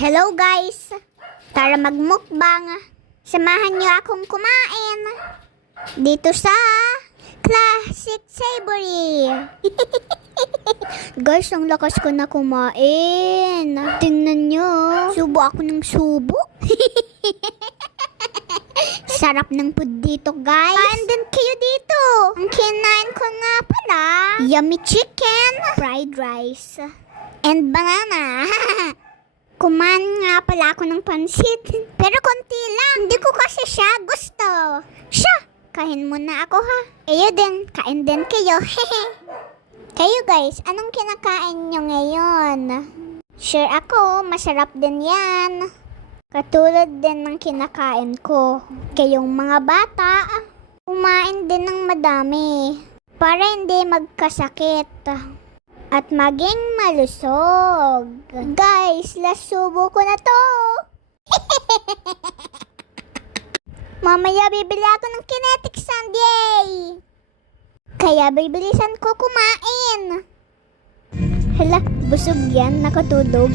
Hello guys! Tara magmukbang. Samahan niyo akong kumain. Dito sa Classic Savory. Guys, ang lakas ko na kumain. Tingnan niyo. Subo ako ng subo. Sarap ng food dito, guys. Kain din kayo dito. Ang kinain ko nga pala, yummy chicken, fried rice, and banana. Kumain nga pala ako ng pansit. Pero konti lang. Hindi ko kasi siya gusto. Siya, kain muna ako ha. Kayo din, kain din kayo. Kayo guys, anong kinakain nyo ngayon? Sure ako, masarap din yan. Katulad din ng kinakain ko. Kayong mga bata, kumain din ng madami. Para hindi magkasakit. At maging malusog. Guys, last subo ko na to. Mamaya bibili ako ng kinetic sundae. Kaya bibilisan ko kumain. Hala, busog yan, nakatulog.